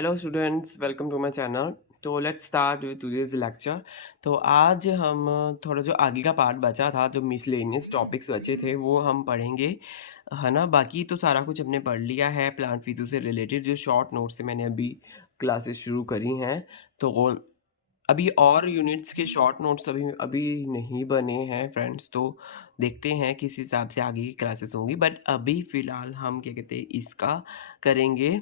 Hello students, welcome to my channel. तो let's start with today's lecture. तो आज हम थोड़ा जो आगे का पार्ट बचा था, जो मिसलेनियस टॉपिक्स बचे थे वो हम पढ़ेंगे, है ना। बाकी तो सारा कुछ हमने पढ़ लिया है प्लांट फिजिक्स से रिलेटेड, जो शॉर्ट नोट से मैंने अभी क्लासेस शुरू करी हैं। तो अभी और यूनिट्स के शॉर्ट नोट्स अभी अभी नहीं बने हैं फ्रेंड्स। तो देखते हैं किस हिसाब से आगे की क्लासेस होंगी, बट अभी फ़िलहाल हम क्या कहते हैं इसका करेंगे।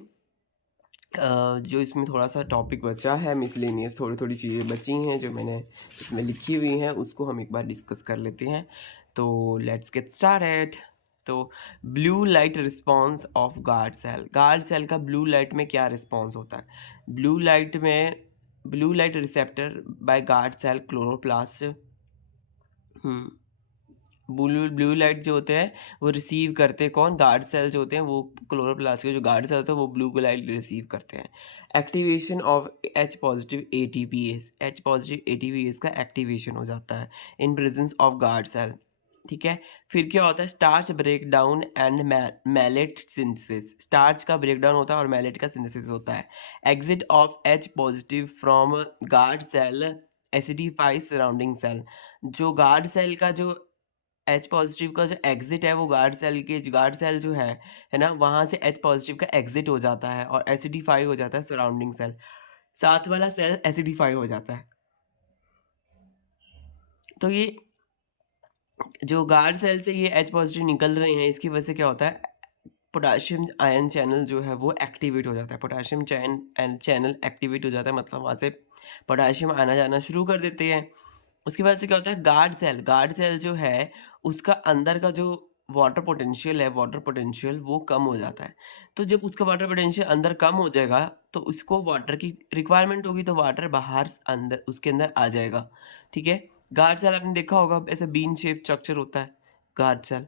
जो इसमें थोड़ा-सा टॉपिक बचा है मिसलेनियस, थोड़ी-थोड़ी चीज़ें बची हैं जो मैंने इसमें लिखी हुई हैं, उसको हम एक बार डिस्कस कर लेते हैं। तो लेट्स गेट स्टार्टेड। तो blue light response of guard cell का ब्लू लाइट में क्या रिस्पॉन्स होता है? Blue light receptor by guard cell chloroplast. हुँ। ब्लू लाइट जो होते हैं वो रिसीव करते हैं कौन? गार्ड सेल जो होते हैं वो क्लोरोप्लास्ट के जो गार्ड सेल होते हैं वो ब्लू लाइट रिसीव करते हैं। Activation of H positive ATPase का एक्टिवेशन हो जाता है in presence of guard cell. ठीक है। फिर क्या होता है? Starch break down and malate synthesis. Starch का ब्रेक डाउन होता है और मैलेट का सिंथेसिस होता है। Exit of H positive from guard cell acidify surrounding cell. जो गार्ड सेल का जो एच पॉजिटिव का जो एग्जिट है वो गार्ड सेल जो है ना, वहाँ से एच पॉजिटिव का एग्जिट हो जाता है और एसिडिफाई हो जाता है सराउंडिंग सेल। साथ वाला सेल एसिडिफाई हो जाता है। तो ये जो गार्ड सेल से ये एच पॉजिटिव निकल रहे हैं, इसकी वजह से क्या होता है? पोटेशियम आयन चैनल जो है वो एक्टिवेट हो जाता है। पोटेशियम चैनल एक्टिवेट हो जाता है, मतलब वहाँ से पोटेशियम आना जाना शुरू कर देते हैं। उसकी वजह से क्या होता है? गार्ड सेल जो है उसका अंदर का जो वाटर पोटेंशियल वो कम हो जाता है। तो जब उसका वाटर पोटेंशियल अंदर कम हो जाएगा तो उसको वाटर की रिक्वायरमेंट होगी, तो वाटर बाहर अंदर उसके अंदर आ जाएगा। ठीक है। गार्ड सेल आपने देखा होगा, ऐसे बीन शेप स्ट्रक्चर होता है गार्ड सेल,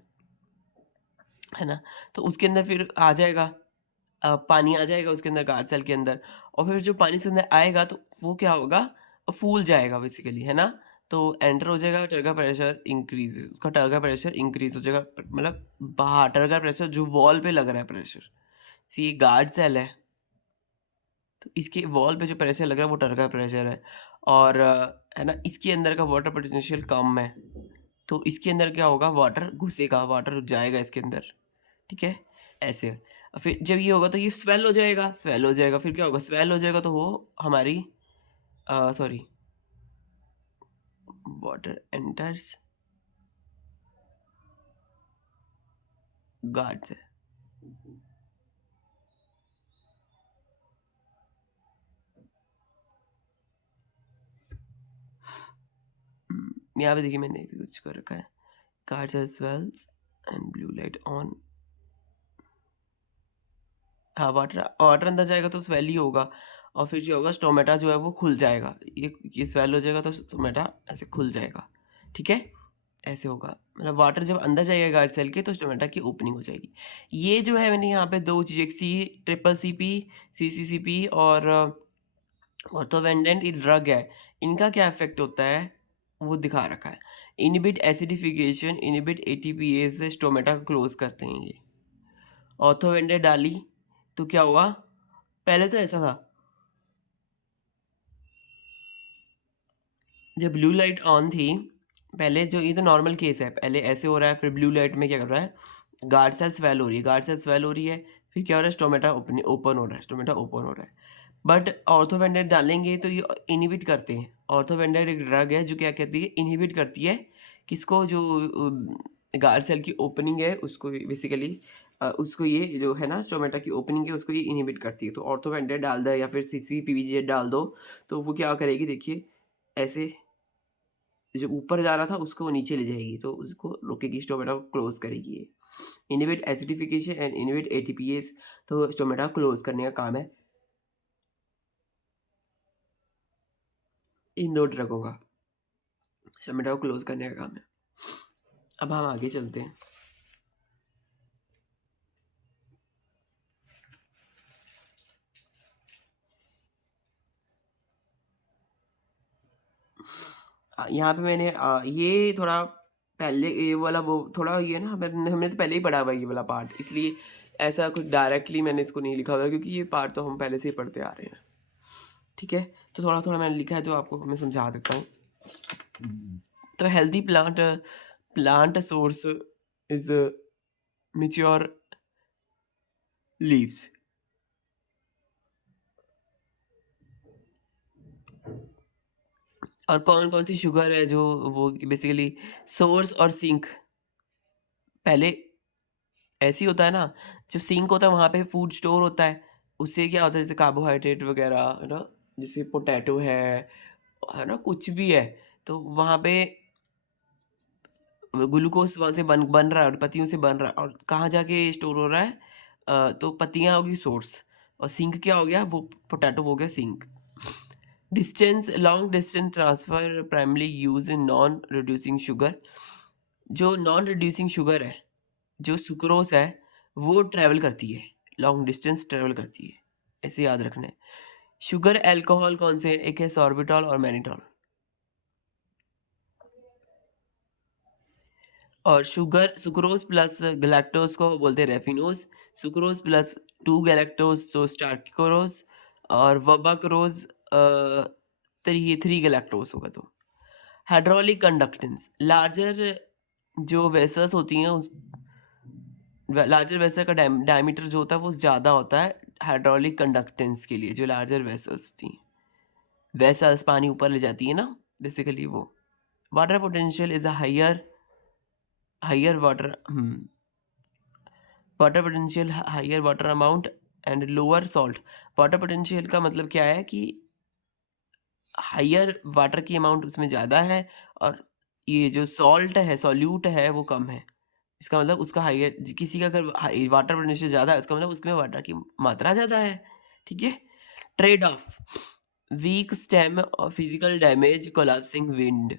है ना। तो उसके अंदर फिर आ जाएगा, पानी आ जाएगा उसके अंदर गार्ड सेल के अंदर। और फिर जो पानी उसके अंदर आएगा तो वो क्या होगा? फूल जाएगा बेसिकली, है ना। तो एंटर हो जाएगा, टर्गर प्रेशर इंक्रीजेस, उसका टर्गर प्रेशर इंक्रीज हो जाएगा, मतलब बाहर टर्गर प्रेशर जो वॉल पे लग रहा है प्रेशर। सी ये गार्ड सेल है, तो इसके वॉल पे जो प्रेशर लग रहा है वो टर्गर प्रेशर है। और है ना, इसके अंदर का वाटर पोटेंशियल कम है, तो इसके अंदर क्या होगा? वाटर घुसेगा, वाटर जाएगा इसके अंदर। ठीक है, ऐसे। फिर जब ये होगा तो ये स्वेल हो जाएगा। फिर क्या होगा? स्वेल हो जाएगा तो वो हमारी सॉरी, वाटर एंटर्स गार्ड से। यहाँ पे देखिए मैंने कुछ कर रखा है, गार्ड से swells and blue light on. हाँ, वाटर वाटर अंदर जाएगा तो स्वेल ही होगा। और फिर जो होगा, स्टोमेटा जो है वो खुल जाएगा। ये स्वेल हो जाएगा तो स्टोमेटा ऐसे खुल जाएगा। ठीक है, ऐसे होगा। मतलब वाटर जब अंदर जाएगा गार्ड सेल के तो स्टोमेटा की ओपनिंग हो जाएगी। ये जो है मैंने यहाँ पे दो चीज़ें, ट्रिपल सीपी, सीसीसीपी और ऑर्थोवेंडेंट ये ड्रग है, इनका क्या इफेक्ट होता है वो दिखा रखा है। इनिबिट एसिडिफिकेशन, इनिबिट एटीपीएस से स्टोमेटा को क्लोज करते हैं ये। ऑर्थोवेंडेंट डाली तो क्या हुआ? पहले तो ऐसा था, जब ब्लू लाइट ऑन थी पहले, जो ये तो नॉर्मल केस है, पहले ऐसे हो रहा है, फिर ब्लू लाइट में क्या कर रहा है? गार्ड सेल स्वेल हो रही है, फिर क्या हो रहा है? स्टोमेटा ओपन हो रहा है, बट ऑर्थोवेंडेट डालेंगे तो ये इनहिबिट करते हैं। ऑर्थोवेंडेट एक ड्रग है जो क्या कहती है? इनहिबिट करती है किसको? जो गार्ड सेल की ओपनिंग है उसको बेसिकली, उसको ये जो है ना स्टोमेटा की ओपनिंग है उसको ये इनहिबिट करती है। तो ऑर्थोवेंडेट डाल दो या फिर सीसीपीवीजे डाल दो तो वो क्या करेगी? देखिए ऐसे, जो ऊपर जा रहा था उसको वो नीचे ले जाएगी, तो उसको रोकेगी, स्टोमेटा को क्लोज करेगी ये। Inhibit acidification and inhibit ATPase, तो स्टोमेटा को क्लोज करने का काम है इन दो ड्रगों का। स्टोमेटा को क्लोज करने का काम है। अब हम आगे चलते हैं। यहाँ पे मैंने ये थोड़ा पहले ये वाला वो थोड़ा ये ना हमने हमने तो पहले ही पढ़ा हुआ है ये वाला पार्ट, इसलिए ऐसा कुछ डायरेक्टली मैंने इसको नहीं लिखा हुआ है, क्योंकि ये पार्ट तो हम पहले से ही पढ़ते आ रहे हैं, ठीक है। तो थोड़ा थोड़ा मैंने लिखा है, तो आपको मैं समझा देता हूँ। तो healthy plant source is mature leaves. और कौन कौन सी शुगर है जो वो बेसिकली सोर्स और सिंक, पहले ऐसे ही होता है ना, जो सिंक होता है वहाँ पे फूड स्टोर होता है, उससे क्या होता है जैसे कार्बोहाइड्रेट वगैरह है ना, जैसे पोटैटो है ना, कुछ भी है, तो वहाँ पे ग्लूकोज वहाँ से बन बन रहा है और पत्तियों से बन रहा है, और कहाँ जाके स्टोर हो रहा है, तो पत्तियाँ होगी सोर्स, और सिंक क्या हो गया, वो पोटैटो हो गया sink. Distance long distance transfer primarily use in non reducing sugar. जो नॉन रिड्यूसिंग शुगर है, जो सुक्रोज है, वो ट्रैवल करती है, लॉन्ग डिस्टेंस ट्रैवल करती है, ऐसे याद रखना है। शुगर अल्कोहल कौन से हैं? एक है सॉर्बिटॉल और मैनिटॉल। और शुगर सुक्रोज प्लस गैलेक्टोज को बोलते हैं रेफिनोज, सुक्रोज प्लस 2 गैलेक्टोज तो स्टार्किकोरोज, और वबाक्रोज 3 गैलेक्टोज होगा। तो हाइड्रोलिक कंडक्टेंस, लार्जर जो वेसल्स होती हैं उस लार्जर वेसल का डायमीटर जो होता है वो ज़्यादा होता है हाइड्रोलिक कंडक्टेंस के लिए। जो लार्जर वेसल्स होती हैं, वेसल्स पानी ऊपर ले जाती है ना, बेसिकली वो। Water potential is a higher water potential higher water amount and lower salt. Water potential का मतलब क्या है कि हायर वाटर की अमाउंट उसमें ज़्यादा है, और ये जो सॉल्ट है, सॉल्यूट है, वो कम है। इसका मतलब उसका हायर, किसी का अगर वाटर पोटेंशियल ज़्यादा है, उसका मतलब उसमें वाटर की मात्रा ज़्यादा है, ठीक है। ट्रेड ऑफ, वीक स्टेम और फिजिकल डैमेज, कोलैप्सिंग विंड।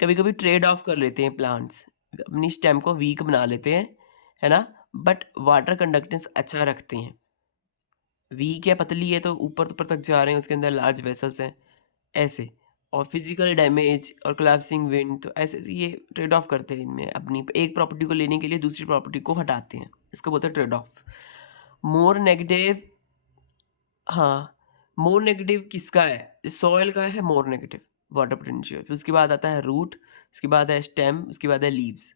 कभी कभी ट्रेड ऑफ कर लेते हैं प्लांट्स, अपनी स्टेम को वीक बना लेते हैं, है ना, बट वाटर कंडक्टेंस अच्छा रखते हैं। वीक है, पतली है, तो ऊपर तक जा रहे हैं, उसके अंदर लार्ज वेसल्स हैं, ऐसे। और फिजिकल डैमेज और कोलैप्सिंग विंड, तो ऐसे ये ट्रेड ऑफ करते हैं इनमें, अपनी एक प्रॉपर्टी को लेने के लिए दूसरी प्रॉपर्टी को हटाते हैं, इसको बोलते हैं ट्रेड ऑफ। मोर नेगेटिव, हाँ, मोर नेगेटिव किसका है? सॉइल का है मोर नेगेटिव वाटर पोटेंशियल। फिर उसके बाद आता है रूट, उसके बाद है स्टेम, उसके बाद है लीव्स।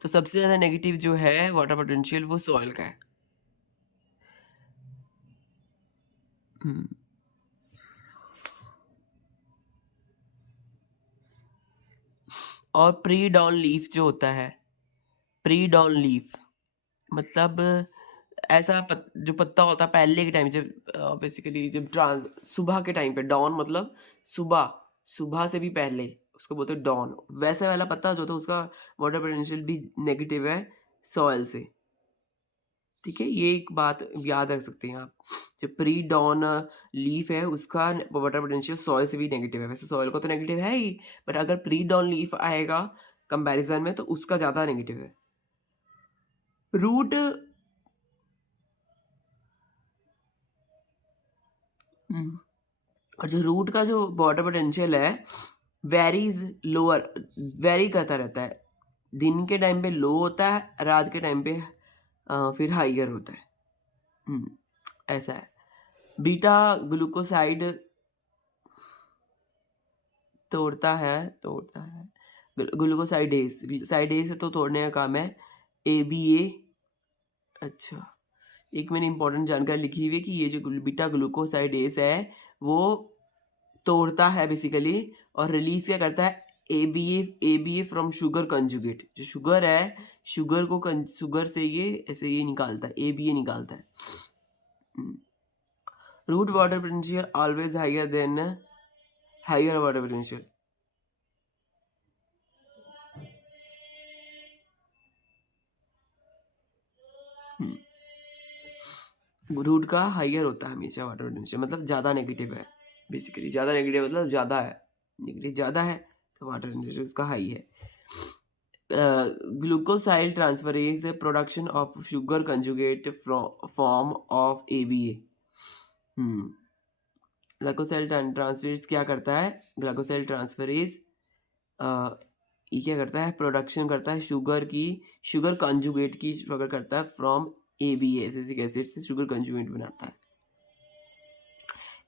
तो सबसे ज़्यादा नेगेटिव जो है वाटर पोटेंशियल वो सॉइल का है। हम्म, और प्री डॉन लीफ जो होता है, प्री डॉन लीफ मतलब ऐसा जो पत्ता होता है पहले के टाइम, जब बेसिकली जब सुबह के टाइम पे, डॉन मतलब सुबह, सुबह से भी पहले, उसको बोलते हैं डॉन। वैसा वाला पत्ता जो था उसका वाटर पोटेंशियल भी नेगेटिव है सॉइल से, ठीक है। ये एक बात याद रख सकते हैं आप। जो प्री डॉन लीफ है उसका वाटर पोटेंशियल सॉइल से भी नेगेटिव है। वैसे सॉइल को तो नेगेटिव है ही, बट अगर प्री डॉन लीफ आएगा कंपैरिजन में तो उसका ज़्यादा नेगेटिव है। रूट, और जो रूट का जो वाटर पोटेंशियल है वेरीज लोअर, वेरी करता रहता है। दिन के टाइम पे लो होता है, रात के टाइम पे फिर हाइयर होता है। ऐसा है। बीटा ग्लूकोसाइड तोड़ता है ग्लूकोसाइडेज, साइडेज से तो तोड़ने का काम है ABA। अच्छा, एक मैंने इंपॉर्टेंट जानकारी लिखी हुई है कि ये जो बीटा ग्लूकोसाइडेज है वो तोड़ता है बेसिकली, और रिलीज क्या करता है, ABA फ्रॉम शुगर कंजुगेट। जो शुगर है, शुगर को शुगर से ये ऐसे ये निकालता है, ABA निकालता है। Root water potential always higher than higher water potential. Root का हायर होता है हमेशा वाटर पोटेंशियल, मतलब ज़्यादा नेगेटिव है, बेसिकली ज़्यादा नेगेटिव मतलब ज़्यादा है, नेगेटिव ज़्यादा है तो वाटर पोटेंशियल उसका हाई है। Glucosyl transferase production of sugar conjugate form of ABA। Glucosyl transferase क्या करता है? ग्लूकोसाइल ट्रांसफरेज ये क्या करता है, प्रोडक्शन करता है शुगर कंजुगेट की शुगर करता है फ्रॉम ABA एसिटिक एसिड से शुगर कंजुगेट बनाता है।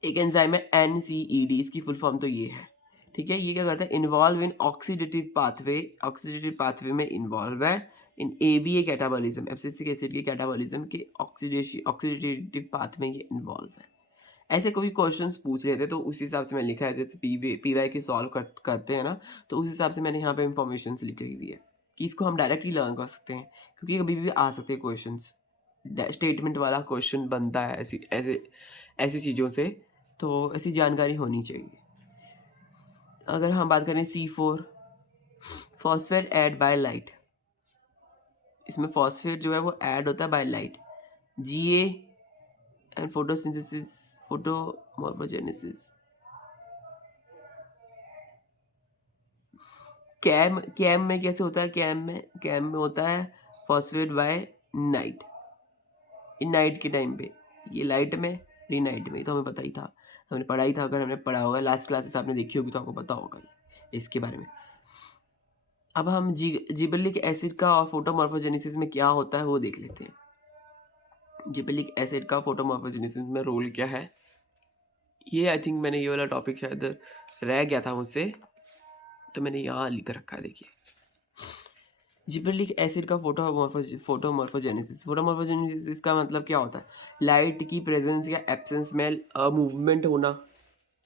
एक एंजाइम है NCED, इसकी फुल फॉर्म तो ये है, ठीक है। ये क्या करता है, इन्वॉल्व इन ऑक्सीडेटिव पाथवे में इन्वॉल्व है इन ABA कैटाबॉलिज्म, एब्सिसिक एसिड के कैटाबॉलिज्म के ऑक्सीडेटिव पाथ में ये इन्वॉल्व है। ऐसे कोई क्वेश्चंस पूछ रहे थे तो उस हिसाब से मैंने लिखा है, जैसे PY के सॉल्व करते हैं ना, तो उस हिसाब से मैंने यहाँ पे इंफॉर्मेशन लिखी हुई है कि इसको हम डायरेक्टली लर्न कर सकते हैं, क्योंकि कभी भी आ सकते हैं क्वेश्चंस, स्टेटमेंट वाला क्वेश्चन बनता है ऐसी चीज़ों से, तो ऐसी जानकारी होनी चाहिए। अगर हम बात करें C4 phosphate add by light, इसमें फॉस्फेट जो है वो ऐड होता है by light. GA and photomorphogenesis. CAM में कैसे होता है, कैम में होता है phosphate by night, in night के टाइम पे, ये लाइट में, ये नाइट में, तो हमें पता ही था, हमने पढ़ा ही था, अगर हमने पढ़ा होगा लास्ट क्लासेस आपने देखी होगी तो आपको पता होगा इसके बारे में। अब हम जिबरेलिक एसिड का और फोटोमॉर्फोजेनेसिस में क्या होता है वो देख लेते हैं। जिबरेलिक एसिड का फोटोमॉर्फोजेनेसिस में रोल क्या है, ये आई थिंक मैंने ये वाला टॉपिक शायद रह गया था मुझसे, तो मैंने यहाँ लिख रखा है, देखिए। जिबरेलिक एसिड का फोटोमॉर्फोजेनेसिस इसका मतलब क्या होता है, लाइट की प्रेजेंस या एब्सेंस में मूवमेंट होना।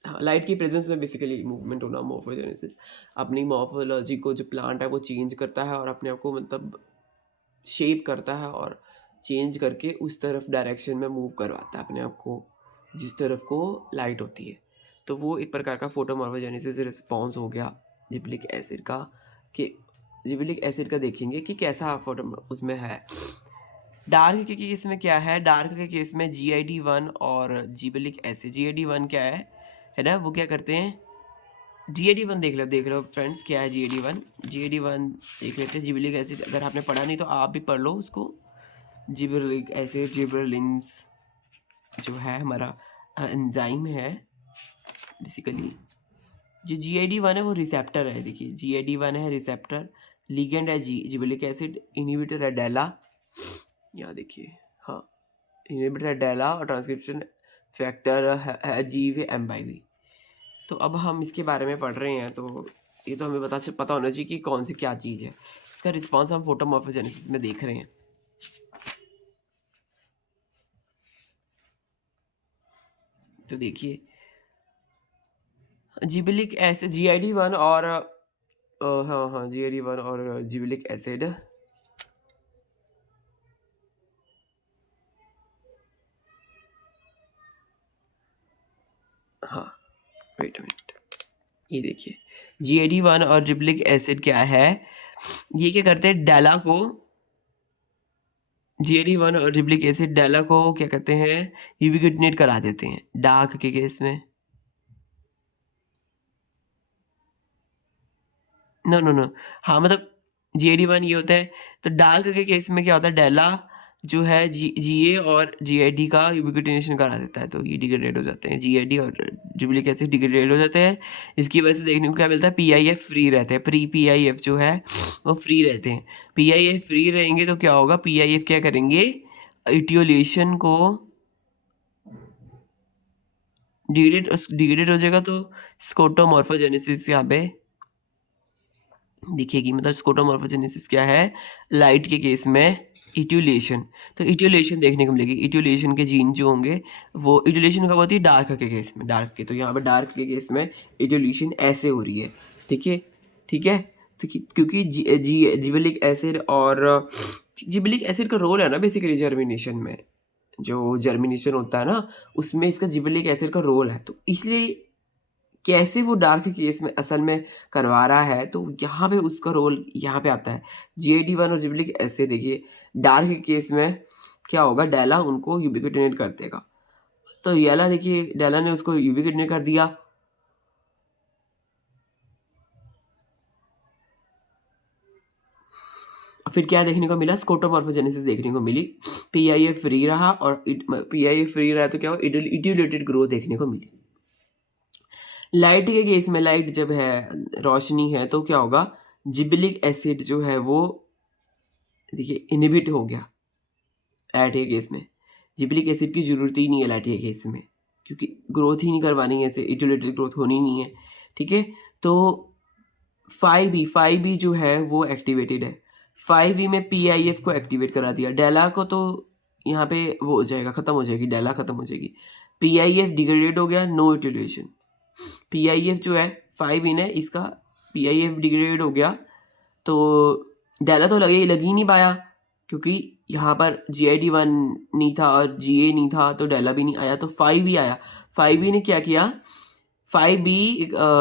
हाँ, लाइट की प्रेजेंस में बेसिकली मूवमेंट होना, मॉर्फोजेनेसिस। अपनी मॉर्फोलॉजी को जो प्लांट है वो चेंज करता है और अपने आप को मतलब शेप करता है और चेंज करके उस तरफ डायरेक्शन में मूव करवाता है अपने आप को जिस तरफ को लाइट होती है, तो वो एक प्रकार का फोटोमॉर्फोजेनेसिस रिस्पॉन्स हो गया जिबरेलिक एसिड का। कि जिबरेलिक एसिड का देखेंगे कि कैसा फोटो उसमें है। डार्क के केस में क्या है, डार्क के केस में GID1 और जिबरेलिक एसिड, GID1 क्या है ना, वो क्या करते हैं, GID1 देख लो फ्रेंड्स, क्या है GID1 देख लेते हैं। जिबरेलिक एसिड अगर आपने पढ़ा नहीं तो आप भी पढ़ लो उसको। जिबरेलिक एसिड, जिबरेलिन्स जो है हमारा एंजाइम है बेसिकली। जो GID1 है वो रिसेप्टर है, देखिए GID1 है रिसेप्टर, लिगेंड है जिबरेलिक एसिड, इनहिबिटर है डेला, यहाँ देखिए, हाँ इनहिबिटर है डेला, और ट्रांसक्रिप्शन फैक्टर है GV/MB। तो अब हम इसके बारे में पढ़ रहे हैं, तो ये तो हमें पता होना चाहिए कि कौन सी क्या चीज़ है। इसका रिस्पॉन्स हम फोटोमॉर्फोजेनेसिस में देख रहे हैं। तो देखिए जिबरेलिक एसिड, GID1 और हाँ GID1 और जिबरेलिक एसिड, हाँ वेट मिनट, ये देखिए GID1 और जिबरेलिक एसिड क्या है, ये क्या करते हैं, डेला को, GID1 और जिबरेलिक एसिड डेला को क्या कहते हैं, यूबिक्विटिनेट करा देते हैं डार्क के केस में। नो, हाँ मतलब GID1 ये होता है, तो डार्क के केस में क्या होता है, डेला जो है GA और GID का यूबिक्विटिनेशन करा देता है, तो ये डिग्रेड हो जाते हैं, GID और जिबरेलिक एसिड डिग्रेड हो जाते हैं। इसकी वजह से देखने को क्या मिलता है, PIF फ्री रहते हैं, प्री PIF जो है वो फ्री रहते हैं। PIF फ्री रहेंगे तो क्या होगा, PIF क्या करेंगे, इटियोलेशन को डिग्रेड हो जाएगा, तो स्कोटोमॉर्फोजेनेसिस यहाँ पे दिखेगी। मतलब स्कोटोमॉर्फोजेनेसिस क्या है, लाइट के केस में इट्यूलेशन, तो इट्यूलेशन देखने को मिलेगी। इट्यूलेशन के जीन जो होंगे वो, इट्यूलेशन कब होती है, डार्क के केस में, डार्क के, तो यहाँ पे डार्क के केस में इट्यूलेशन ऐसे हो रही है, ठीक है। तो क्योंकि जिबरेलिक एसिड और जिबरेलिक एसिड का रोल है ना बेसिकली जर्मिनेशन में, जो जर्मिनेशन होता है ना उसमें इसका जिबरेलिक एसिड का रोल है, तो इसलिए कैसे वो डार्क केस में असल में करवा रहा है, तो यहाँ पे उसका रोल यहाँ पे आता है। GID1 और जिबरेलिक एसिड देखिए, डार्क केस में क्या होगा, डेला उनको यूबिक्विटिनेट कर देगा, तो येला देखिए डेला ने उसको यूबिक्विटिनेट कर दिया, फिर क्या देखने को मिला, स्कोटोमॉर्फोजेनेसिस देखने को मिली, PIF फ्री रहा, और PIF फ्री रहा तो क्या हुआ, इट्यूलेटेड ग्रोथ देखने को मिली। लाइट के केस में, लाइट जब है रोशनी है तो क्या होगा, जिबलिक एसिड जो है वो देखिए इनहिबिट हो गया लैक्टिक केस में। जिबलिक एसिड की ज़रूरत ही नहीं है लैक्टिक केस में, क्योंकि ग्रोथ ही नहीं करवानी है, ऐसे इटोलेटेड ग्रोथ होनी नहीं है। ठीक है, तो 5B जो है वो एक्टिवेटेड है। 5B में PIF को एक्टिवेट करा दिया, डेला को तो यहाँ पे वो हो जाएगा, ख़त्म हो जाएगी, डेला ख़त्म हो जाएगी। PIF डिग्रेडेड हो गया, नो इटोलेशन। PIF जो है 5B ने इसका PIF डिग्रेडेड हो गया, तो डेला तो लग ही नहीं पाया, क्योंकि यहाँ पर GID1 नहीं था और GA नहीं था, तो डेला भी नहीं आया, तो 5B आया। 5B ने क्या किया, 5B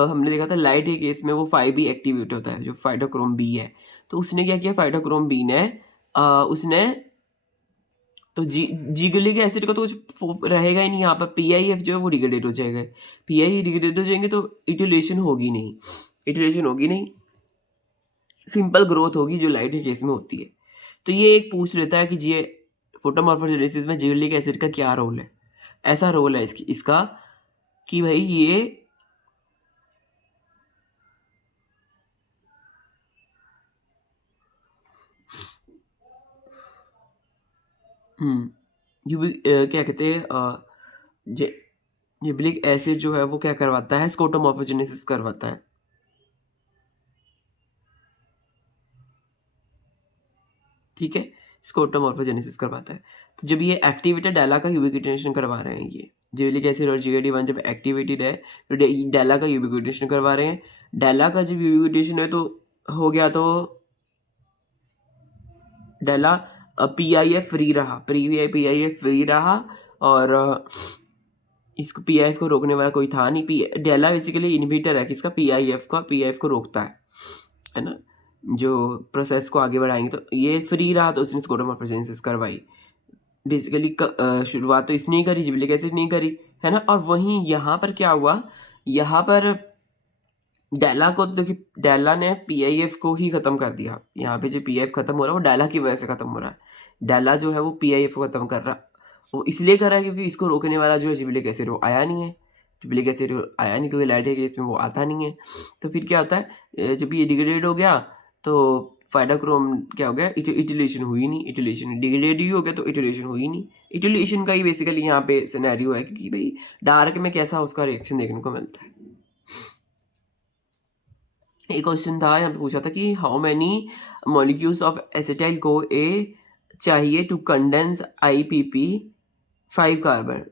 हमने देखा था लाइट के केस में वो 5B एक्टिवेट होता है, जो फाइटोक्रोम बी है। तो उसने क्या किया, फाइटोक्रोम बी ने उसने तो जिगलिक एसिड का तो कुछ रहेगा ही नहीं, यहाँ पर PIF जो है वो डिग्रेडेड हो जाएगा। PIF डिग्रेडेड हो जाएंगे तो इटोलेशन होगी नहीं, सिंपल ग्रोथ होगी जो लाइट के केस में होती है। तो ये एक पूछ लेता है कि जी फोटोमॉर्फोजेनेसिस में जिगलिक एसिड का क्या रोल है। ऐसा रोल है इसका कि भाई ये ये भी क्या कहते हैं, जिबलिक एसिड जो है वो क्या करवाता है, स्कोटोमॉर्फोजेनेसिस करवाता है। ठीक है, स्कोटोमॉर्फोजेनेसिस करवाता है। तो जब ये एक्टिवेटेड डेला का यूबिक्विटेशन करवा रहे हैं, ये जिबलिक एसिड और GID1 जब एक्टिवेटेड है तो डेला का यूबिक्विटेशन करवा रहे हैं। डेला का जब यूबिक्विटेशन है तो हो गया, तो डेला PIF फ्री रहा, PIF फ्री रहा, और इसको PIF को रोकने वाला कोई था नहीं। डेला बेसिकली इनहिबिटर है किसका, PIF को रोकता है ना, जो प्रोसेस को आगे बढ़ाएंगे। तो ये फ्री रहा तो उसने स्कोटोमॉर्फोजेनेसिस करवाई। बेसिकली शुरुआत तो इसने ही करी, जिबलिक एसिड नहीं करी, है ना। और वहीं यहाँ पर क्या हुआ, यहाँ पर डेला को देखिए, डेला ने PIF को ही ख़त्म कर दिया। यहाँ पे जो PIF ख़त्म हो रहा है वो डेला की वजह से ख़त्म हो रहा है। डेला जो है वो PIF को ख़त्म कर रहा, वो इसलिए कर रहा है क्योंकि इसको रोकने वाला जो है जिबलिक एसिड वो आया नहीं है। जिबलिक एसिड आया नहीं क्योंकि लैक्टिक एसिड में वो आता नहीं है। तो फिर क्या होता है, जब ये डिग्रेडेड हो गया तो फाइटोक्रोम क्या हो गया, इटोलेशन हुई नहीं, इटोलेशन डिग्रेडेड ही हो गया तो इटोलेशन हुई नहीं। इटोलेशन का ही बेसिकली यहाँ पे सिनेरियो है, क्योंकि भाई डार्क में कैसा उसका रिएक्शन देखने को मिलता है। एक क्वेश्चन था यहाँ पे पूछा था कि how many molecules of acetyl co A चाहिए टू कंडेंस IPP 5 कार्बन।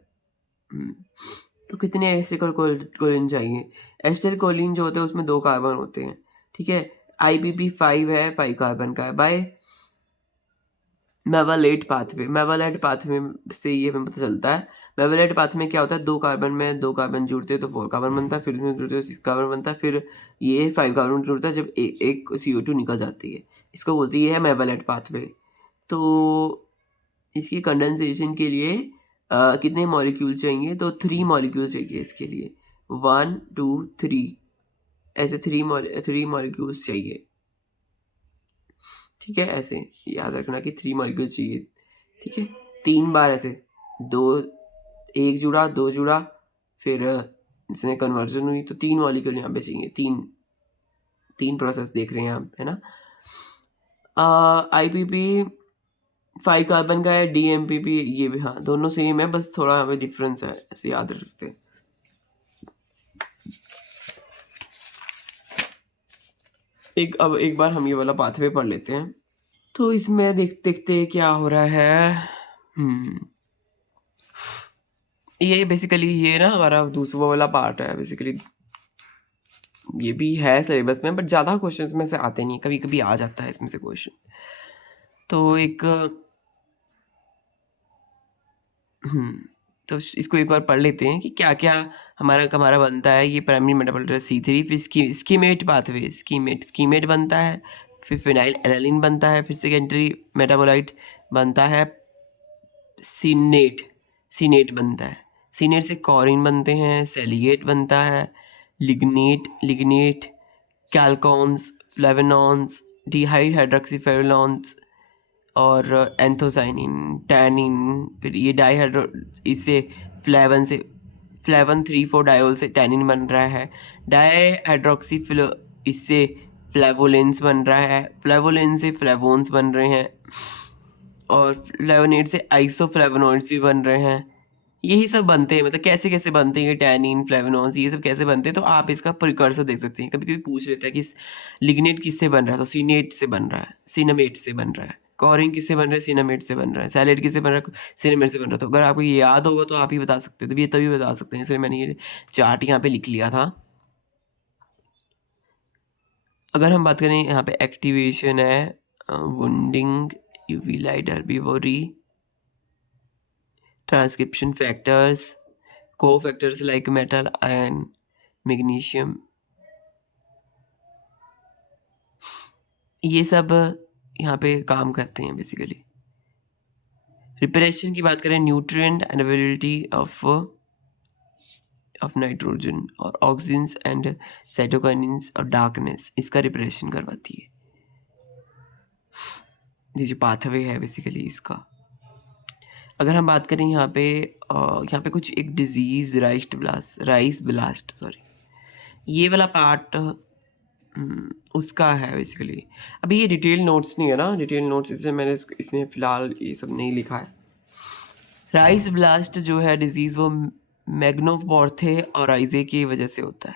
तो कितने एसिटिल कोलिन चाहिए। एसिटिल कोलिन जो होते हैं उसमें 2 कार्बन होते हैं। ठीक है, IPP 5 है, 5 कार्बन का है, बाय मेवालेट पाथवे से ये हमें पता चलता है। मेवालेट पाथवे में क्या होता है, 2 कार्बन में 2 कार्बन जुड़ते हैं तो 4 कार्बन बनता है, फिर उसमें जुड़ते हैं 6 कार्बन बनता है, फिर ये 5 कार्बन जुड़ता है जब एक CO2 निकल जाती है। इसको बोलती है मेवालेट पाथवे। तो इसकी कंडेंसेशन के लिए कितने मॉलिक्यूल चाहिए, तो 3 मॉलिक्यूल चाहिए इसके लिए, 1 2 3 ऐसे 3 मॉलिक्यूल्स चाहिए। ठीक है, ऐसे याद रखना कि 3 मॉलिक्यूल चाहिए। ठीक है, 3 बार ऐसे 2 1 जुड़ा 2 जुड़ा, फिर इसमें कन्वर्जन हुई, तो 3 मॉलिक्यूल यहाँ पे चाहिए। 3 प्रोसेस देख रहे हैं आप, है ना। IPP 5 कार्बन का है, DMPP ये भी, हाँ दोनों सेम है, बस थोड़ा यहाँ पे डिफरेंस है, ऐसे याद रख सकते हैं। अब एक बार हम ये वाला पाथवे पढ़ लेते हैं। तो इसमें देखते क्या हो रहा है। ये बेसिकली ये ना हमारा दूसरा वाला पार्ट है। बेसिकली ये भी है सिलेबस में, बट ज़्यादा क्वेश्चंस में से आते नहीं, कभी कभी आ जाता है इसमें से क्वेश्चन। तो तो इसको एक बार पढ़ लेते हैं कि क्या क्या हमारा बनता है। ये प्राइमरी मेटाबोलाइट C3, फिर स्कीमेट पाथवे, स्कीमेट बनता है, फिर फिनाइल एलानिन बनता है, फिर सेकेंडरी मेटाबोलाइट बनता है सीनेट बनता है। सीनेट से कॉरिन बनते हैं, सेलिएट बनता है, लिग्नेट कैल्कोन्स, फ्लेवेनॉन्स, डिहाइड हाइड्रोक्सीफेरोलॉन्स और एंथोसाइनिन, टैनिन, फिर ये डाईहाइड्रो इससे फ्लेवन 3,4 डायोल से टैनिन बन रहा है। डाईहाइड्रोक्सीफिलो इससे फ्लेवोलेंस बन रहा है, फ्लेवोलेंस से फ्लेवोन्स बन रहे हैं, और फ्लेवोनेट से आइसोफ्लेवोनॉइड्स भी बन रहे हैं। यही सब बनते हैं, मतलब कैसे कैसे बनते हैं टैनिन, फ्लेवोनॉइड्स, ये सब कैसे बनते हैं। तो आप इसका प्रिकर्सर देख सकते हैं। कभी कभी पूछ लेता है कि लिग्नेट किससे बन रहा है, तो सीनेट से बन रहा है, सिनामेट से बन रहा है। कॉरिन किससे बन रहा है, सिनामेट से बन रहा है। सैलेड किससे बन रहा है, सिनामेट से बन रहा है। तो अगर आपको ये याद होगा तो आप ही बता सकते हैं, तभी बता सकते हैं। इसलिए मैंने ये चार्ट यहाँ पे लिख लिया था। अगर हम बात करें यहाँ पे एक्टिवेशन है, wounding, UV light, herbivory, transcription factors, co factors like metal, iron, magnesium, ये सब यहाँ पे काम करते हैं बेसिकली। रिपरेशन की बात करें, न्यूट्रिएंट अवेलेबिलिटी ऑफ नाइट्रोजन और ऑक्सीजन्स एंड साइटोकाइनिन्स और डार्कनेस, इसका रिपरेशन करवाती है। ये जो पाथवे है बेसिकली इसका। अगर हम बात करें यहाँ पे कुछ एक डिजीज़ राइस ब्लास्ट सॉरी, ये वाला पार्ट उसका है बेसिकली। अभी ये डिटेल नोट्स नहीं है ना, डिटेल नोट्स इसलिए मैंने इसमें फ़िलहाल ये सब नहीं लिखा है। राइस ब्लास्ट जो है डिजीज़, वो मैग्नोपोर्थे और आइजे की वजह से होता है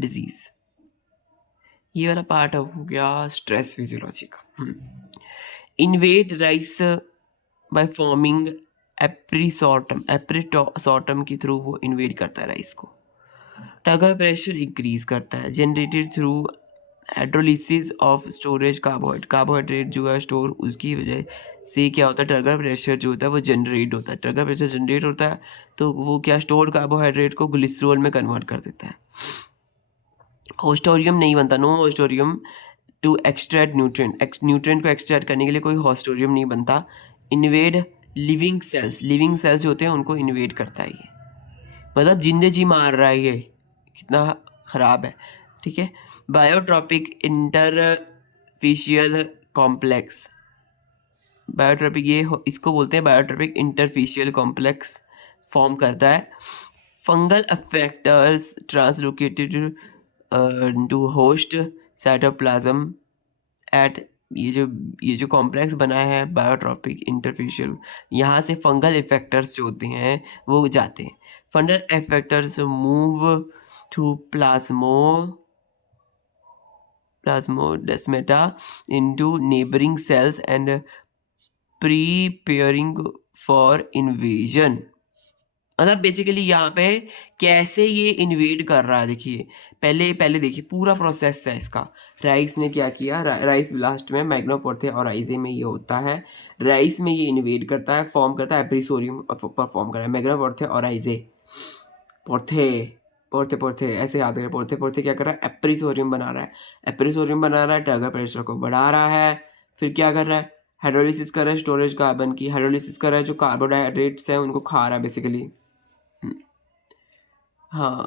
डिजीज़। ये वाला पार्ट हो गया स्ट्रेस फिजियोलॉजी का। इन्वेड राइस बाय फॉर्मिंग एप्रीसॉर्टम के थ्रू वो इन्वेड करता है राइस को। टगर प्रेशर इंक्रीज करता है, generated through hydrolysis of storage carbohydrate जो है स्टोर, उसकी वजह से क्या होता है, टर्गर प्रेशर जो होता है वो जनरेट होता है। टर्गर प्रेशर जनरेट होता है तो वो क्या, स्टोर कार्बोहाइड्रेट को ग्लिसरॉल में कन्वर्ट कर देता है। होस्टोरियम नहीं बनता, no haustorium to extract nutrient को एक्सट्रैक्ट करने के लिए कोई होस्टोरियम नहीं बनता। इन्वेड लिविंग सेल्स जो होते हैं उनको इन्वेड करता है ये, मतलब जिंदे जी मार रहा है ये, कितना ख़राब है। ठीक है। बायोट्रॉपिक इंटरफिशियल कॉम्प्लेक्स, बायोट्रॉपिक इसको बोलते हैं बायोट्रॉपिक इंटरफिशियल कॉम्प्लेक्स फॉर्म करता है। Fungal effectors translocated to host cytoplasm at, ये जो कॉम्प्लेक्स बना है बायोट्रॉपिक इंटरफिशियल, यहाँ से फंगल इफेक्टर्स जो होते हैं वो जाते हैं। Fungal effectors move through plasmodesmata into neighbouring cells and preparing for invasion. मतलब बेसिकली यहाँ पे कैसे ये इन्वेड कर रहा है, देखिए पहले देखिए पूरा प्रोसेस है इसका। राइस ने क्या किया, राइस ब्लास्ट में मैग्नोपोर्थे और आइजे में ये होता है। राइस में ये इन्वेड करता है, फॉर्म करता है एप्रीसोरियम पर फॉर्म कर रहा है। मैग्नोपोर्थे और आइजे, पोर्थे ऐसे याद करें। पोर्थे क्या कर रहा है, एप्रीसोरियम बना रहा है। एप्रीसोरियम बना रहा है, टर्गर प्रेशर को बढ़ा रहा है। फिर क्या कर रहा है, हाइड्रोलिसिस कर रहा है स्टोरेज कार्बन की, हाइड्रोलिसिस कर रहा है, जो कार्बोहाइड्रेट्स हैं उनको खा रहा है बेसिकली। हाँ,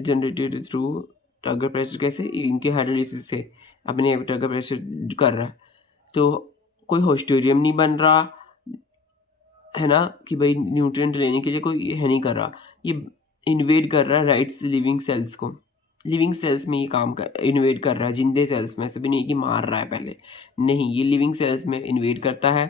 जनरेटेड थ्रू टर्गर प्रेशर, कैसे, इनके हाइड्रोलिसिस से अपने टर्गर प्रेशर कर रहा है। तो कोई होस्टोरियम नहीं बन रहा है ना, कि भाई न्यूट्रिएंट लेने के लिए कोई है नहीं कर रहा, ये इन्वेड कर रहा है राइट्स लिविंग सेल्स को। लिविंग सेल्स में ये काम कर इन्वेड कर रहा है, जिंदे सेल्स में, ऐसे भी नहीं कि मार रहा है पहले, नहीं, ये लिविंग सेल्स में इन्वेड करता है।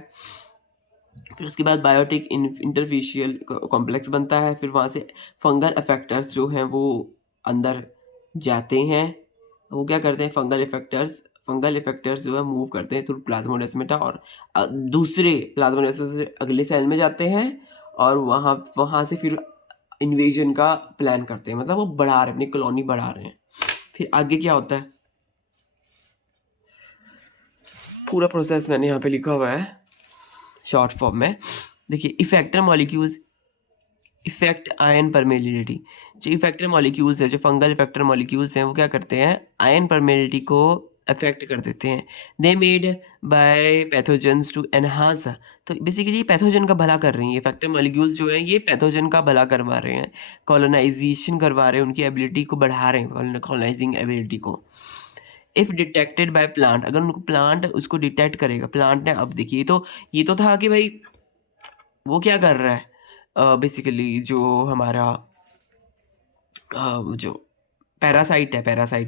फिर उसके बाद बायोटिक इंटरफिशियल कॉम्प्लेक्स बनता है। फिर वहाँ से फंगल अफेक्टर्स जो हैं वो अंदर जाते हैं। वो क्या करते हैं, फंगल इफेक्टर्स जो है मूव करते हैं थ्रू प्लाज्मोडेस्माटा और दूसरे प्लाज्मोडेस्माटा से अगले सेल में जाते हैं, और वहाँ से फिर इन्वेजन का प्लान करते हैं, मतलब वो बढ़ा रहे हैं, अपनी कॉलोनी बढ़ा रहे हैं। फिर आगे क्या होता है, पूरा प्रोसेस मैंने यहाँ पे लिखा हुआ है शॉर्ट फॉर्म में। देखिए, effector molecules effect ion permeability. जो इफेक्टर मॉलिक्यूल्स है, जो फंगल इफेक्टर मॉलिक्यूल्स हैं, वो क्या करते हैं, आयन परमेबिलिटी को अफेक्ट कर देते हैं। They made by pathogens to enhance, तो बेसिकली पैथोजन का भला कर रही हैं। इफेक्टर मॉलिक्यूल्स जो हैं ये पैथोजन का भला करवा रहे हैं, कॉलोनाइजेशन करवा रहे हैं, उनकी एबिलिटी को बढ़ा रहे हैं, कॉलोनाइजिंग एबिलिटी को। इफ़ डिटेक्टेड बाय प्लांट, अगर उनको प्लांट उसको डिटेक्ट करेगा, प्लांट ने, अब देखिए तो ये तो था कि भाई वो क्या कर रहा है, बेसिकली जो हमारा जो पैरासाइट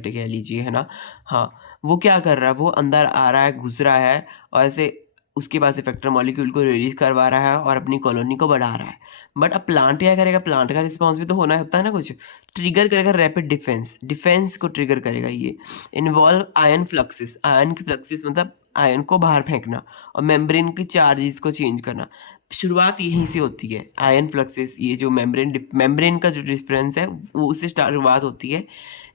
कह लीजिए, है ना। हाँ, वो क्या कर रहा है, वो अंदर आ रहा है, घुस रहा है और ऐसे उसके पास इफेक्टर मॉलिक्यूल को रिलीज करवा रहा है और अपनी कॉलोनी को बढ़ा रहा है। बट अब प्लांट क्या करेगा, प्लांट का रिस्पॉन्स भी तो होना होता है ना, कुछ ट्रिगर करेगा रैपिड डिफेंस, डिफेंस को ट्रिगर करेगा ये। इन्वॉल्व आयन फ्लक्सिस, आयन की फ्लक्सिस मतलब आयन को बाहर फेंकना और मेम्ब्रेन की चार्जेस को चेंज करना। शुरुआत यहीं से होती है, आयन फ्लक्सिस, ये जो मेम्ब्रेन का जो डिफरेंस है वो उससे शुरुआत होती है।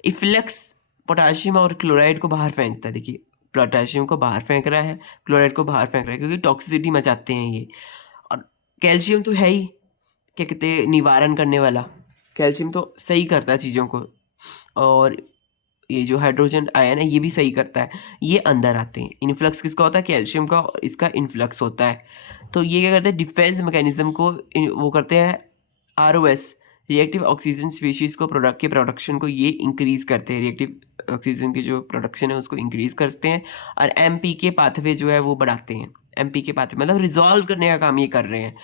इफ्लक्स पोटाशियम और क्लोराइड को बाहर फेंकता है, देखिए पोटाशियम को बाहर फेंक रहा है, क्लोराइड को बाहर फेंक रहा है, क्योंकि टॉक्सिसिटी मचाते हैं ये। और कैल्शियम तो है ही, क्या कहते हैं, निवारण करने वाला, कैल्शियम तो सही करता है चीज़ों को। और ये जो हाइड्रोजन आयन है ये भी सही करता है, ये अंदर आते हैं। इन्फ्लक्स किसका होता है, कैल्शियम का, और इसका इन्फ्लक्स होता है। तो ये क्या करते हैं, डिफेंस मैकेनिज्म को वो करते हैं। ROS, रिएक्टिव ऑक्सीजन स्पीशीज़ को प्रोडक्ट के प्रोडक्शन को ये इंक्रीज़ करते हैं, रिएक्टिव ऑक्सीजन की जो प्रोडक्शन है उसको इंक्रीज़ करते हैं। और MPK पाथवे जो है वो बढ़ाते हैं। MPK पाथवे मतलब रिजॉल्व करने का काम ये कर रहे हैं।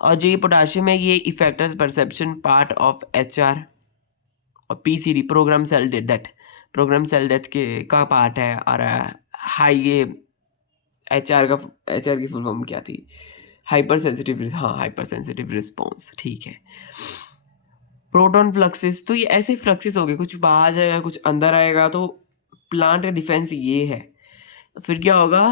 और जो ये पोटाशियम है ये effector perception part of HR और PCD, programme cell death, programme cell death के का पार्ट है। और हाई ये HR की फुल फॉर्म क्या थी, हाइपर सेंसिटिव, हाँ हाइपर सेंसिटिव रिस्पॉन्स, ठीक है। प्रोटॉन फ्लक्सिस, तो ये ऐसे फ्लक्सिस हो गए, कुछ बाहर जाएगा कुछ अंदर आएगा, तो प्लांट का डिफेंस ये है। फिर क्या होगा,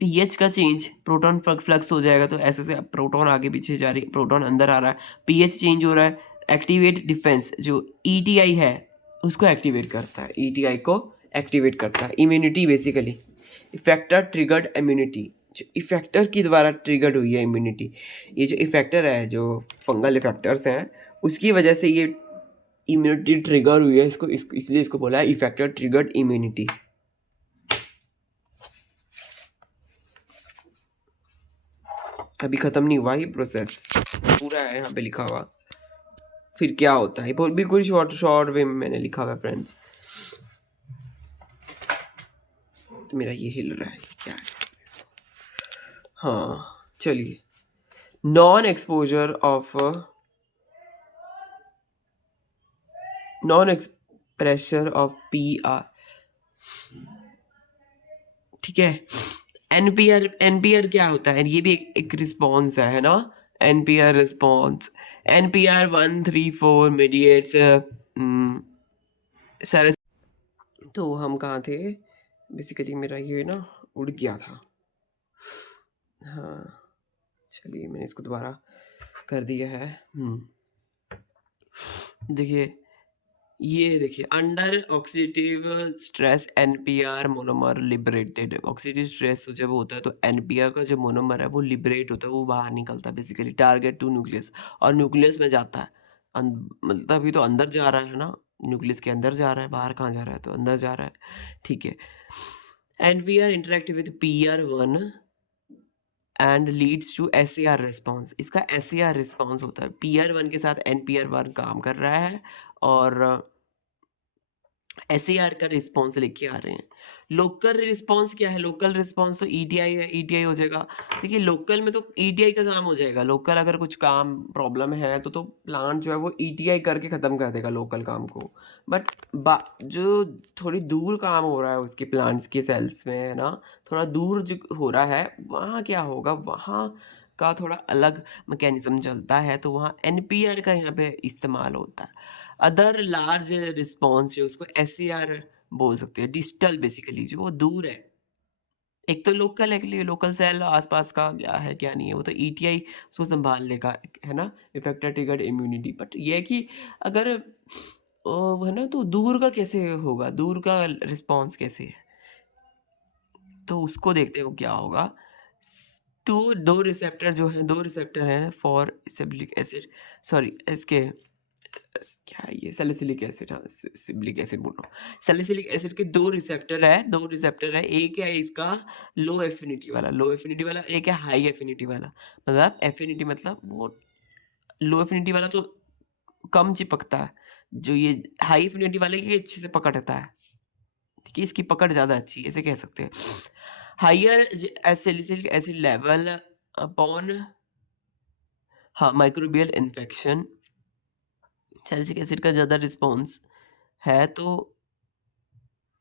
pH का चेंज, प्रोटॉन फ्लक्स हो जाएगा, तो ऐसे से प्रोटॉन आगे पीछे जा रही है, प्रोटॉन अंदर आ रहा है, pH चेंज हो रहा है। एक्टिवेट डिफेंस, जो ETI है उसको एक्टिवेट करता है, ETI को एक्टिवेट करता है। Immunity basically, effector triggered immunity, जो इफेक्टर की द्वारा ट्रिगर्ड हुई है इम्यूनिटी। ये जो इफेक्टर है, जो फंगल इफेक्टर्स हैं, उसकी वजह से ये इम्यूनिटी ट्रिगर हुई है, इसलिए इसको बोला है इफेक्टर ट्रिगर्ड इम्यूनिटी। अभी ख़त्म नहीं हुआ ये प्रोसेस, पूरा है यहाँ पे लिखा हुआ। फिर क्या होता है, बिल्कुल शॉर्ट वे में मैंने लिखा हुआ है फ्रेंड्स। तो मेरा ये हिल रहा है, क्या है इसको, हाँ चलिए। Non exposure of non expression of PR, ठीक है। NPR क्या होता है, ये भी एक रिस्पॉन्स है ना, NPR response. NPR 134 mediates sir. तो हम कहाँ थे, बेसिकली मेरा ये ना उड़ गया था, हाँ चलिए मैंने इसको दोबारा कर दिया है। देखिए ये देखिए, under oxidative stress NPR monomer liberated. Oxidative stress जब होता है तो NPR का जो मोनोमर है वो लिबरेट होता है, वो बाहर निकलता है बेसिकली, टारगेट टू न्यूक्लियस, और न्यूक्लियस में जाता है। मतलब अभी तो अंदर जा रहा है ना, न्यूक्लियस के अंदर जा रहा है, बाहर कहाँ जा रहा है, तो अंदर जा रहा है, ठीक है। NPR interact with PR1 and leads to SAR response. इसका SAR रिस्पॉन्स होता है, PR1 के साथ NPR1 काम कर रहा है और SAR का रिस्पॉन्स लेके आ रहे हैं। लोकल रिस्पॉन्स क्या है, लोकल रिस्पॉन्स तो ETI है, ETI हो जाएगा। देखिए लोकल में तो ETI का काम हो जाएगा, लोकल अगर कुछ काम प्रॉब्लम है तो प्लांट जो है वो ETI करके ख़त्म कर देगा लोकल काम को। बट जो थोड़ी दूर काम हो रहा है उसके प्लांट्स के सेल्स में है ना, थोड़ा दूर जो हो रहा है वहाँ क्या होगा, वहाँ का थोड़ा अलग मैकेनिज्म चलता है, तो वहाँ NPR का यहाँ पे इस्तेमाल होता है। अदर लार्ज रिस्पॉन्स जो उसको SAR बोल सकते हैं, डिजिटल बेसिकली जो वो दूर है। एक तो लोकल है, के लिए लोकल सेल आसपास का क्या है क्या नहीं है वो तो ETI उसको संभाल लेगा, है ना, इफेक्टर ट्रिगर्ड इम्यूनिटी। बट ये है कि अगर वो है ना, तो दूर का कैसे होगा, दूर का रिस्पॉन्स कैसे है, तो उसको देखते हैं वो क्या होगा। तो दो रिसेप्टर जो हैं, दो रिसेप्टर हैं फॉर सिब्लिक एसिड, सॉरी इसके क्या है ये, सैलिसिलिक एसिड, हाँ सिब्लिक एसिड बोल रहा हूँ। सैलिसिलिक एसिड के दो रिसेप्टर है, एक है इसका लो एफिनिटी वाला, एक है हाई एफिनिटी वाला। मतलब एफिनिटी मतलब वो लो एफिनिटी वाला तो कम चिपकता है, जो ये हाई एफिनिटी वाले की अच्छे से पकड़ता है, ठीक है, इसकी पकड़ ज़्यादा अच्छी है, ऐसे कह सकते हैं। Higher salicylic acid level upon, हाँ माइक्रोबियल इन्फेक्शन, सैलिसिलिक एसिड का ज़्यादा रिस्पॉन्स है तो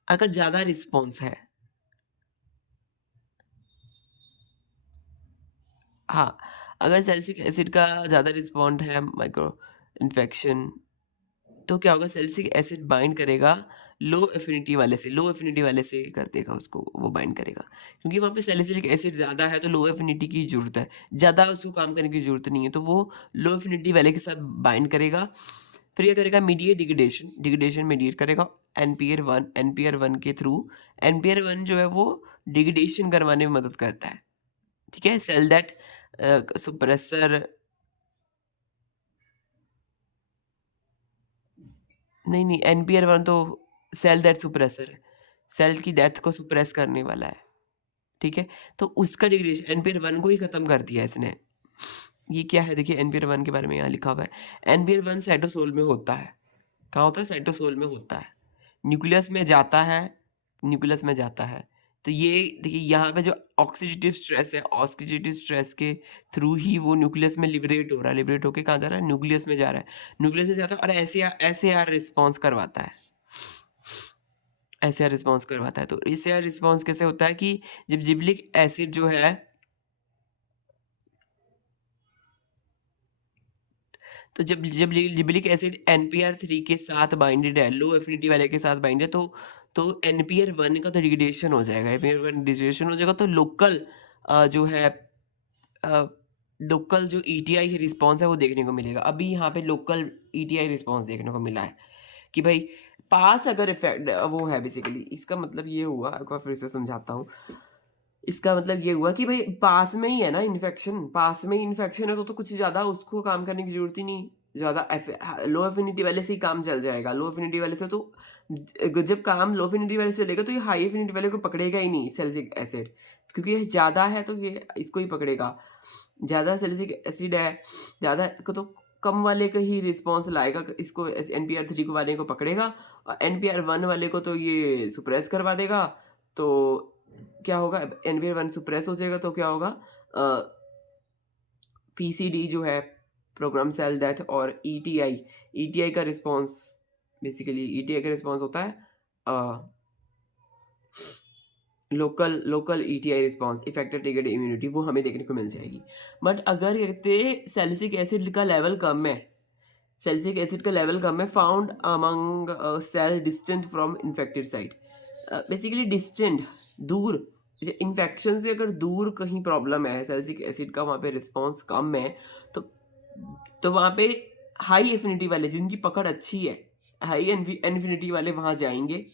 अगर ज़्यादा रिस्पॉन्स है, हाँ, अगर सैलिसिलिक एसिड का ज़्यादा रिस्पॉन्ड है माइक्रो इन्फेक्शन, तो क्या होगा, सैलिसिलिक एसिड बाइंड करेगा लो एफिनिटी वाले से कर देगा उसको, वो बाइंड करेगा। क्योंकि वहाँ पे सैलिसिलिक एसिड ज़्यादा है तो लो एफिनिटी की ज़रूरत है, ज़्यादा उसको काम करने की ज़रूरत नहीं है, तो वो लो एफिनिटी वाले के साथ बाइंड करेगा। फिर क्या करेगा, मीडिएट डिग्रेडेशन, डिग्रेडेशन मीडिएट करेगा एनपीआर वन के थ्रू। एनपीआर वन जो है वो डिग्रेडेशन करवाने में मदद करता है, ठीक है। सेल दैट सुप्रेसर, नहीं नहीं, एनपीआर वन तो सेल दैट सुप्रेसर है, सेल की डेथ को सुप्रेस करने वाला है, ठीक है। तो उसका डिग्रेडेशन एनपीआर वन को ही खत्म कर दिया इसने। ये क्या है, देखिए एनपीआर वन के बारे में यहाँ लिखा हुआ है। एनपीआर वन साइटोसोल में होता है, कहाँ होता है, साइटोसोल में होता है, न्यूक्लियस में जाता है, न्यूक्लियस में जाता है। तो ये देखिए यहाँ पे जो ऑक्सीडेटिव स्ट्रेस है, ऑक्सीडेटिव स्ट्रेस के थ्रू ही वो न्यूक्लियस में लिबरेट हो रहा है, लिबरेट होके कहाँ जा रहा है, न्यूक्लियस में जा रहा है, न्यूक्लियस में जाता है और ऐसे आर रिस्पॉन्स करवाता है, ऐसे आर रिस्पॉन्स करवाता है। तो ऐसे आर रिस्पॉन्स कैसे होता है कि जब जिबलिक एसिड जो है, तो जब जब जिबलिक एसिड NPR3 के साथ बाइंडेड है, लो एफिनिटी वाले के साथ बाइंड है, तो NPR1 का तो डिग्रेडेशन हो जाएगा, NPR1 डिग्रेडेशन हो जाएगा, तो लोकल जो है लोकल जो ETI रिस्पॉन्स है वो देखने को मिलेगा। अभी यहाँ पे लोकल ETI रिस्पॉन्स देखने को मिला है कि भाई पास अगर इफेक्ट वो है, बेसिकली इसका मतलब ये हुआ, आपको फिर से समझाता हूँ। इसका मतलब ये हुआ कि भाई पास में ही है ना इन्फेक्शन, पास में ही इन्फेक्शन है तो कुछ ज़्यादा उसको काम करने की ज़रूरत ही नहीं, ज़्यादा लो एफिनिटी वाले से ही काम चल जाएगा। लो एफिनिटी वाले से तो जब काम लो एफिनिटी वाले से चलेगा तो ये हाई एफिनिटी वाले को पकड़ेगा ही नहीं, सैलिसिलिक एसिड, क्योंकि ये ज़्यादा है तो ये इसको ही पकड़ेगा। ज़्यादा सैलिसिलिक एसिड है, ज़्यादा को तो कम वाले का ही रिस्पॉन्स लाएगा, इसको NPR3 को वाले को पकड़ेगा और NPR1 वाले को तो ये सुप्रेस करवा देगा। तो क्या होगा, NPR1 सुप्रेस हो जाएगा तो क्या होगा, PCD जो है, प्रोग्राम सेल डेथ, और ETI का रिस्पॉन्स, बेसिकली ETI का रिस्पॉन्स होता है local ETI response, effective triggered immunity, वो हमें देखने को मिल जाएगी। बट अगर कहते सैलिसिलिक एसिड का लेवल कम है, सैलिसिलिक एसिड का लेवल कम है, found among cell distant from infected site, basically distant, दूर, इन्फेक्शन से अगर दूर कहीं प्रॉब्लम है, सैलिसिलिक एसिड का वहाँ पे रिस्पॉन्स कम है, तो वहाँ पे हाई एफिनिटी वाले जिनकी पकड़ अच्छी है, हाई एफिनिटी वाले वहाँ जाएंगे,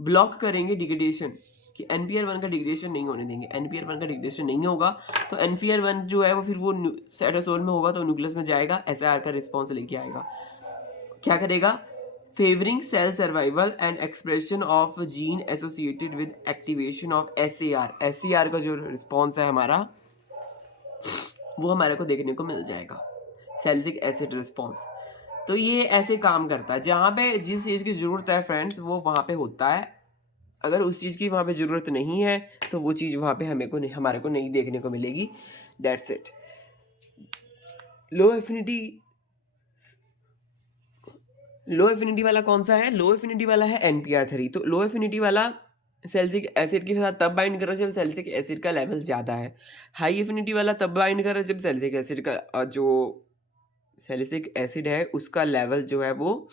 ब्लॉक करेंगे डिग्रेडेशन, कि NPR1 का डिग्रेडेशन नहीं होने देंगे। NPR1 का डिग्रेडेशन नहीं होगा तो NPR1 जो है वो फिर वो साइटोसोल में होगा तो न्यूक्लियस में जाएगा, SIR का रिस्पॉन्स लेके आएगा, क्या करेगा, favouring cell survival and expression of gene associated with activation of SAR का जो रिस्पॉन्स है हमारा, वो हमारे को देखने को मिल जाएगा, सैलिसिलिक एसिड रिस्पॉन्स। तो ये ऐसे काम करता है, जहाँ पे जिस चीज़ की ज़रूरत है फ्रेंड्स वो वहाँ पे होता है, अगर उस चीज़ की वहाँ पे ज़रूरत नहीं है तो वो चीज़ वहाँ पे हमारे को नहीं देखने को मिलेगी, डेट्स इट। लो एफिनिटी वाला कौन सा है, लो एफिनिटी वाला है NPR3। तो लो एफिनिटी वाला सैलिसिलिक एसिड के साथ तब बाइंड कर रहा है जब सैलिसिलिक एसिड का लेवल ज़्यादा है, हाई एफिनिटी वाला तब बाइंड कर रहा है जब सैलिसिलिक एसिड का जो सैलिसिलिक एसिड है उसका लेवल जो है वो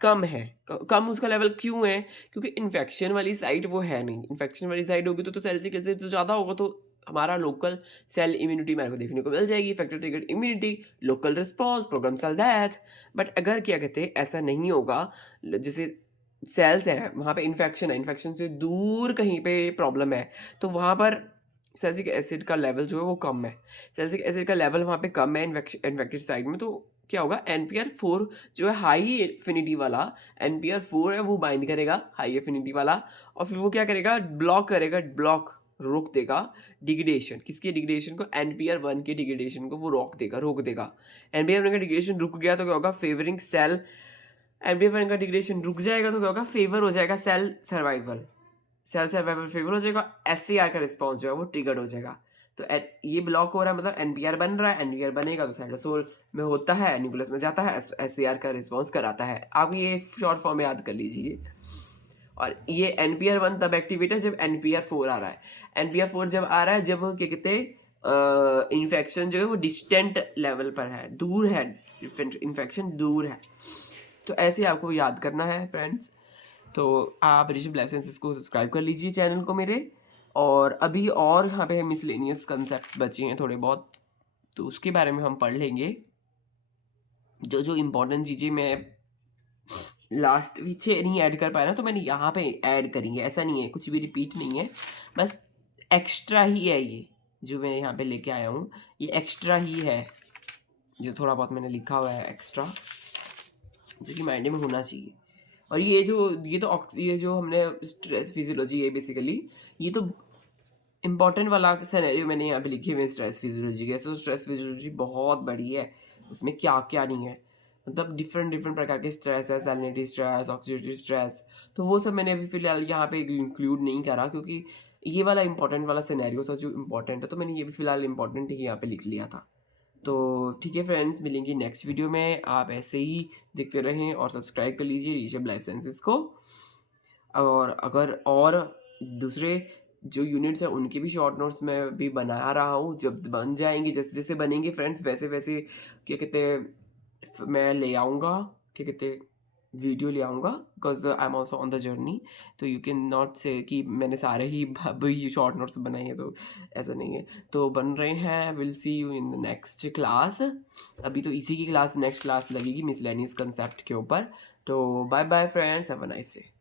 कम है। कम उसका लेवल क्यों है, क्योंकि इन्फेक्शन वाली साइट वो है नहीं, इन्फेक्शन वाली साइट होगी तो सैलिसिलिक एसिड तो ज़्यादा होगा, तो हमारा लोकल सेल इम्यूनिटी मेरे को देखने को मिल जाएगी, effective triggered immunity, local response, programme cell death. But अगर क्या कहते हैं ऐसा नहीं होगा, जैसे सेल्स है वहाँ पे इन्फेक्शन है, इन्फेक्शन से दूर कहीं पे प्रॉब्लम है, तो वहाँ पर सैलिसिलिक एसिड का लेवल जो है वो कम है, सैलिसिलिक एसिड का लेवल वहाँ पे कम है इन्फेक्टेड साइड में, तो क्या होगा, NPR4 जो है हाई एफिनिटी वाला, NPR4 है वो बाइंड करेगा हाई एफिनिटी वाला, और फिर वो क्या करेगा, ब्लॉक रोक देगा डिग्रेडेशन, किसके डिग्रेडेशन को, NPR1 के डिग्रेडेशन को वो रोक देगा। NPR1 का डिग्रेडेशन रुक गया तो क्या होगा, फेवरिंग सेल, NPR1 का डिग्रेडेशन रुक जाएगा तो क्या होगा, फेवर हो जाएगा सेल सर्वाइवल फेवर हो जाएगा, SAR का रिस्पॉन्स जो है वो ट्रिगर्ड हो जाएगा। तो ये ब्लॉक हो रहा है, मतलब NPR बन रहा है, NPR बनेगा तो साइटोसोल में होता है, न्यूक्लियस में जाता है, SAR का रिस्पॉन्स कराता है। आप ये शॉर्ट फॉर्म में याद कर लीजिए। और ये NPR 1 तब एक्टिवेट है जब NPR 4 आ रहा है। NPR 4 जब आ रहा है जब क्या कहते हैं इन्फेक्शन जो है वो डिस्टेंट लेवल पर है, दूर है, इन्फेक्शन दूर है। तो ऐसे आपको याद करना है फ्रेंड्स। तो आप ऋषभ लाइफ साइंसेस को सब्सक्राइब कर लीजिए चैनल को मेरे। और अभी और यहाँ पे मिसलेनियस कंसेप्ट्स बचे हैं थोड़े बहुत, तो उसके बारे में हम पढ़ लेंगे। जो जो इम्पोर्टेंट चीज़ें मैं लास्ट पीछे नहीं ऐड कर पाया ना, तो मैंने यहाँ पे ऐड करी है। ऐसा नहीं है, कुछ भी रिपीट नहीं है, बस एक्स्ट्रा ही है ये जो मैं यहाँ पे लेके आया हूँ, ये एक्स्ट्रा ही है जो थोड़ा बहुत मैंने लिखा हुआ है एक्स्ट्रा, जो कि माइंड में होना चाहिए। और ये जो हमने स्ट्रेस फिजियोलॉजी है बेसिकली, ये तो इम्पॉर्टेंट वाला सिनेरियो मैंने यहाँ पे लिखे हुए हैं स्ट्रेस फिजियोलॉजी के। सो स्ट्रेस फिजियोलॉजी बहुत बड़ी है, उसमें क्या क्या नहीं है, मतलब डिफरेंट प्रकार के स्ट्रेस है, सैलिनिटी स्ट्रेस, ऑक्सीडेटिव स्ट्रेस। तो वो सब मैंने अभी फिलहाल यहाँ पे इंक्लूड नहीं करा, क्योंकि ये वाला इंपॉर्टेंट वाला सिनेरियो था जो इम्पोर्टेंट है, तो मैंने ये भी फिलहाल इंपॉर्टेंट ही यहाँ पे लिख लिया था। तो ठीक है फ्रेंड्स, मिलेंगे नेक्स्ट वीडियो में। आप ऐसे ही देखते रहें और सब्सक्राइब कर लीजिए ऋषभ लाइफ साइंसेस को। और अगर और दूसरे जो यूनिट्स हैं उनके भी शॉर्ट नोट्स मैं भी बना रहा हूँ, जब बन जाएंगे, जैसे जैसे बनेंगे फ्रेंड्स वैसे वैसे क्या कहते हैं मैं ले आऊँगा, क्या कहते हैं वीडियो ले आऊँगा, because I am also on the journey. तो यू कैन नॉट से कि मैंने सारे ही शॉर्ट नोट्स बनाए हैं, तो ऐसा नहीं है। तो बन रहे हैं, will see you in the next class. अभी तो इसी की क्लास नेक्स्ट क्लास लगेगी मिसलेनियस कंसेप्ट के ऊपर। तो bye bye friends, have a nice day.